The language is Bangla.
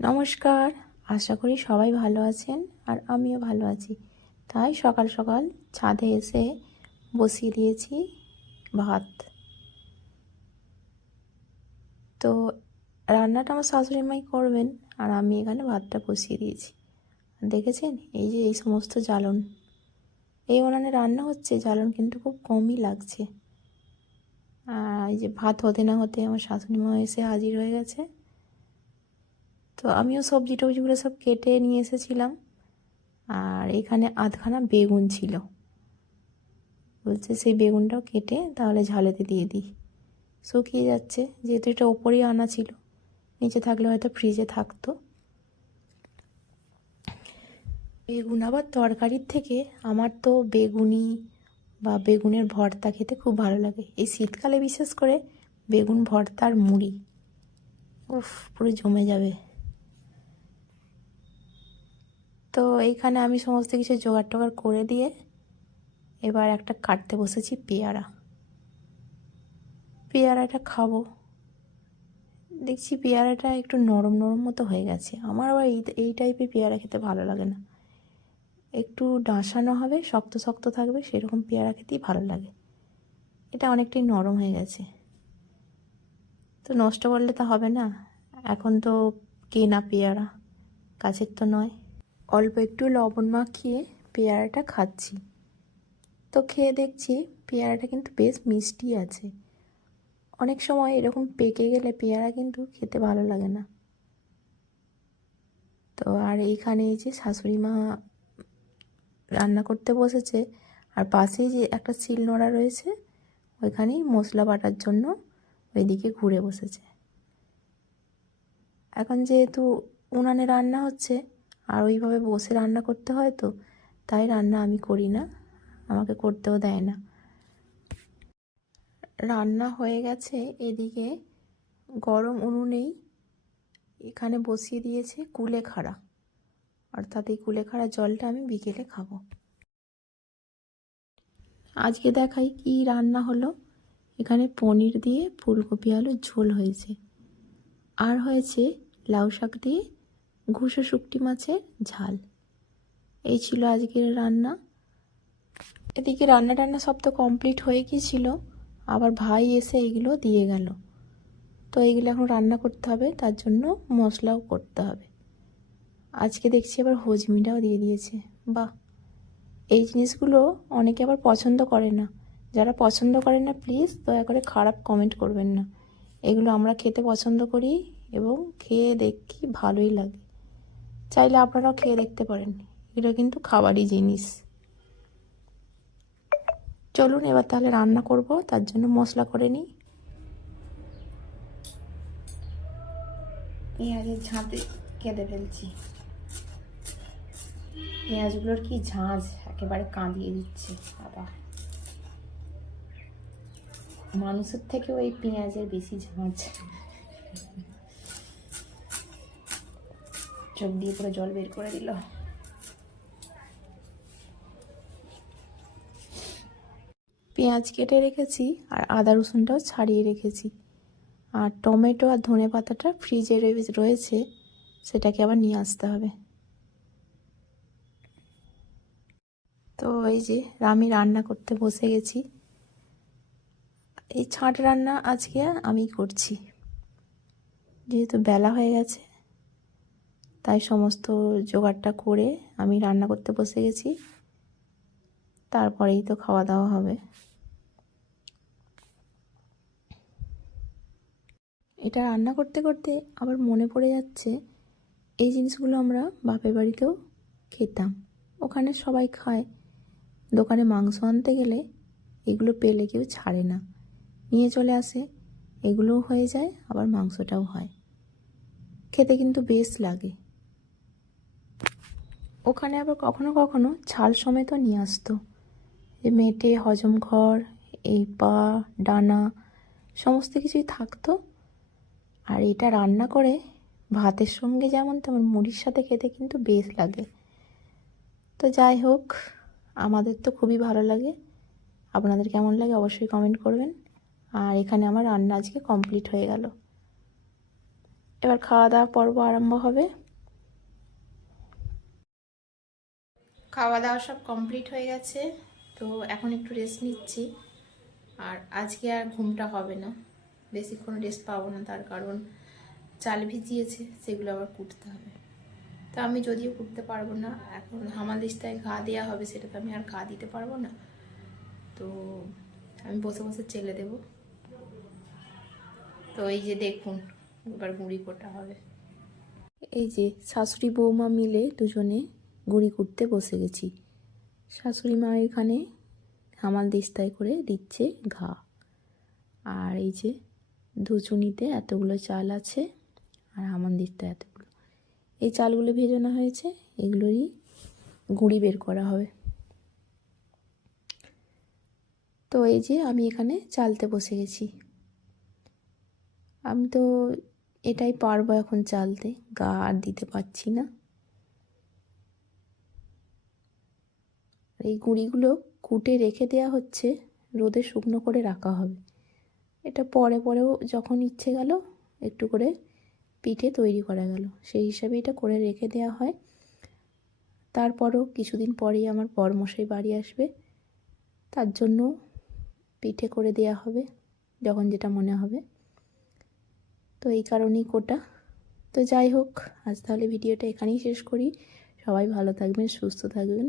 নমস্কার, আশা করি সবাই ভালো আছেন আর আমিও ভালো আছি। তাই সকাল সকাল ছাদে এসে বসিয়ে দিয়েছি ভাত। তো রান্নাটা আমার শাশুড়ি মাই করবেন আর আমি এখানে ভাতটা বসিয়ে দিয়েছি। দেখেছেন এই যে এই সমস্ত জ্বালন, এই উনানে রান্না হচ্ছে, জ্বালন কিন্তু খুব কমই লাগছে। আর এই যে ভাত হতে না হতে আমার শাশুড়ি মা এসে হাজির হয়ে গেছে। তো আমিও সবজি টবজিগুলো সব কেটে নিয়ে এসেছিলাম। আর এখানে আধখানা বেগুন ছিল, বলছে সেই বেগুনটাও কেটে তাহলে ঝালেতে দিয়ে দিই। শুকিয়ে যাচ্ছে, যেহেতু এটা ওপরেই আনা ছিল, নিচে থাকলে হয়তো ফ্রিজে থাকতো। বেগুন আবার তরকারির থেকে আমার তো বেগুনি বা বেগুনের ভর্তা খেতে খুব ভালো লাগে। এই শীতকালে বিশেষ করে বেগুন ভর্তা আর মুড়ি, উফ, পুরো জমে যাবে। তো এইখানে আমি সমস্ত কিছু জোগাড় টোগাড় করে দিয়ে এবার একটা কাটতে বসেছি পেয়ারাটা খাবো। দেখছি পেয়ারাটা একটু নরম নরম মতো হয়ে গেছে। আমার আবার এই টাইপের পেয়ারা খেতে ভালো লাগে না, একটু ডাঁসানো হবে, শক্ত শক্ত থাকবে, সেরকম পেয়ারা খেতেই ভালো লাগে। এটা অনেকটাই নরম হয়ে গেছে, তো নষ্ট করলে তো হবে না। এখন তো কেনা পেয়ারা, গাছের তো নয়। অল্প একটু লবণ মাখিয়ে পেয়ারাটা খাচ্ছি। তো খেয়ে দেখছি পেয়ারাটা কিন্তু বেশ মিষ্টি আছে। অনেক সময় এরকম পেকে গেলে পেয়ারা কিন্তু খেতে ভালো লাগে না। তো আর এইখানে এই যে শাশুড়ি মা রান্না করতে বসেছে, আর পাশেই যে একটা শিলনোড়া রয়েছে, ওইখানেই মশলা বাটার জন্য ওইদিকে ঘুরে বসেছে। এখন যেহেতু উনানে রান্না হচ্ছে আর ওইভাবে বসে রান্না করতে হয়, তো তাই রান্না আমি করি না, আমাকে করতেও দেয় না। রান্না হয়ে গেছে, এদিকে গরম উনুনেই এখানে বসিয়ে দিয়েছে কুলেখাড়া, অর্থাৎ এই কুলেখাড়া জলটা আমি বিকেলে খাবো। আজকে দেখাই কি রান্না হলো। এখানে পনির দিয়ে ফুলকপি আলুর ঝোল হয়েছে, আর হয়েছে লাউ শাক দিয়ে ঘুষো শুকটি মাছের ঝাল। এই ছিল আজকের রান্না। এদিকে রান্না টান্না সব তো কমপ্লিট হয়ে গিয়েছিল, আবার ভাই এসে এগুলো দিয়ে গেল। তো এইগুলো এখন রান্না করতে হবে, তার জন্য মশলাও করতে হবে। আজকে দেখছি আবার হজমিটাও দিয়ে দিয়েছে। বাহ, এই জিনিসগুলো অনেকে আবার পছন্দ করে না। যারা পছন্দ করে না প্লিজ দয়া করে খারাপ কমেন্ট করবেন না। এগুলো আমরা খেতে পছন্দ করি এবং খেয়ে দেখি ভালোই লাগে। চাইলে আপনারাও খেয়ে দেখতে পারেন, এগুলো কিন্তু খাবারই জিনিস। চলুন এবার তাহলে রান্না করব, তার জন্য মশলা করে নিই। পেঁয়াজের ঝাঁতে কেঁদে ফেলছি। পেঁয়াজগুলোর কি ঝাঁঝ, একেবারে কাঁদিয়ে দিচ্ছে বাবা। মানুষের থেকেও এই পেঁয়াজের বেশি ঝাঁঝ। চোখ দিয়ে পুরো জল বের করে দিল। পেঁয়াজ কেটে রেখেছি আর আদা রসুনটাও ছাড়িয়ে রেখেছি, আর টমেটো আর ধনে পাতাটা ফ্রিজে রয়েছে, সেটাকে আবার নিয়ে আসতে হবে। তো এই যে আমি রান্না করতে বসে গেছি। এই ছাঁট রান্না আজকে আমি করছি, যেহেতু বেলা হয়ে গেছে তাই সমস্ত জোগাড়টা করে আমি রান্না করতে বসে গেছি। তারপরেই তো খাওয়া দাওয়া হবে। এটা রান্না করতে করতে আবার মনে পড়ে যাচ্ছে, এই জিনিসগুলো আমরা বাপের বাড়িতেও খেতাম, ওখানে সবাই খায়। দোকানে মাংস আনতে গেলে এগুলো পেলে কেউ ছাড়ে না, নিয়ে চলে আসে, এগুলোও হয়ে যায় আবার মাংসটাও হয়, খেতে কিন্তু বেশ লাগে। ওখানে আবার কখনো কখনো ছাল সমেতও নিয়ে আসতো, যে মেটে হজম ঘর, এই পা ডানা সমস্ত কিছুই থাকতো। আর এটা রান্না করে ভাতের সঙ্গে যেমন তেমন মুড়ির সাথে খেতে কিন্তু বেশ লাগে। তো যাই হোক, আমাদের তো খুবই ভালো লাগে, আপনাদের কেমন লাগে অবশ্যই কমেন্ট করবেন। আর এখানে আমার রান্না আজকে কমপ্লিট হয়ে গেল। এবার খাওয়া দাওয়া পর্ব আরম্ভ হবে। খাওয়া দাওয়া সব কমপ্লিট হয়ে গেছে, তো এখন একটু রেস্ট নিচ্ছি। আর আজকে আর ঘুমটা হবে না, বেশিক্ষণ রেস্ট পাবো না, তার কারণ চাল ভিজিয়েছে, সেগুলো আবার কুটতে হবে। তো আমি যদিও কুটতে পারবো না, এখন হামানদিস্তায় ঘা দেওয়া হবে, সেটা তো আমি আর ঘা দিতে পারবো না, তো আমি বসে বসে চেলে দেব। তো এই যে দেখুন, এবার গুঁড়ি কোটা হবে। এই যে শাশুড়ি বৌমা মিলে দুজনে গুঁড়ি কুটতে বসে গেছি। শাশুড়ি মা এখানে হামানদিস্তায় করে দিচ্ছে ঘা, আর এই যে ধুচুনিতে এতগুলো চাল আছে, আর হামানদিস্তায় এতগুলো। এই চালগুলো ভেজানো হয়েছে, এগুলোরই গুঁড়ি বের করা হবে। তো এই যে আমি এখানে চালতে বসে গেছি। আমি তো এটাই পারবো এখন চালতে, গা আর দিতে পারছি না। এই গুঁড়িগুলো কুটে রেখে দেওয়া হচ্ছে, রোদে শুকনো করে রাখা হবে। এটা পরেও যখন ইচ্ছে গেল একটু করে পিঠে তৈরি করা গেল, সেই হিসাবে এটা করে রেখে দেওয়া হয়। তারপরও কিছুদিন পরেই আমার বরমশাই বাড়ি আসবে, তার জন্য পিঠে করে দেওয়া হবে যখন যেটা মনে হবে, তো এই কারণেই কোটা। তো যাই হোক, আজ তাহলে ভিডিওটা এখানেই শেষ করি। সবাই ভালো থাকবেন, সুস্থ থাকবেন।